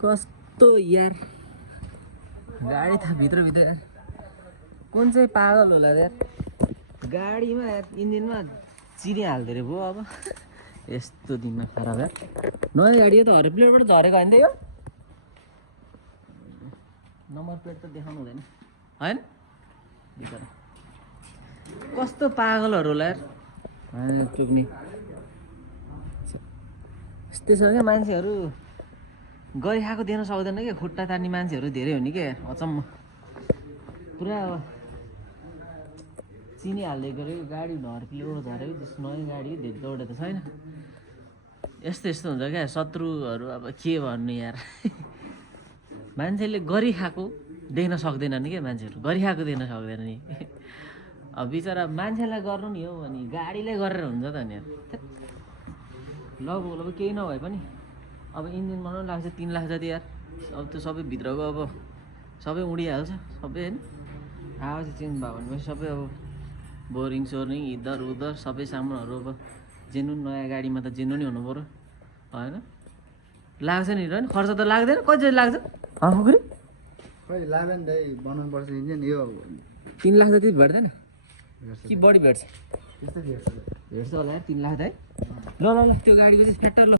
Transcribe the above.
कस्तो यार गाडी था भित्र यार कुन चाहिँ पागल होला यार गाडीमा इन्जिनमा चिनी हाल्दो रे भयो अब यस्तो दिनमा खराब यार नयाँ गाडी हो त हरे प्लेटबाट झरेको होइन त यो नम्बर प्लेट त देखाउनु हुँदैन हैन बिचरा कस्तो पागलहरू होला यार टुक्ने यस्तै छ क्या मान्छेहरू गरी खाएको दिन सक्दैन क्या खुट्टा तान्ने मान्छेहरू धेरै हो नि क्या अचम्म पुरा अब चिनी हाल्दै गरेको गाडी ढर्किलो झरेको त्यस्तो नयाँ गाडी धेरैवटा त छैन यस्तो यस्तो हुन्छ क्या शत्रुहरू अब के भन्नु यार मान्छेले गरी खाएको देख्न सक्दैनन् क्या मान्छेहरू गरी खाएको देख्न सक्दैन नि अब बिचरा मान्छेलाई गर्नु नि हो भने गाडीलाई गरेर हुन्छ त नि यार लगभग केही नभए पनि अब इन्जिन बनाउनु लाग्छ 3 लाख जति यार अब त्यो सबै भित्रको अब सबै उडिहाल्छ सबै होइन आवाज चेन्ज भयो भनेपछि सबै अब बोरिङ सोरिङ इधर उधर सबै सामानहरू अब जेन्युन नयाँ गाडीमा त जेन्युन हुनु पऱ्यो होइन लाग्छ नि र खर्च त लाग्दैन कति लाग्छ खुकुरी खै लाग्दैन दाइ बनाउनु पर्छ इन्जिन यो 3 लाख जति भेट्दैन कि बढी भेट्छ त्यस्तै भेट्छ होला यार 3 लाख दाइ ल ल ल त्यो गाडीको चाहिँ फ्याक्टर ल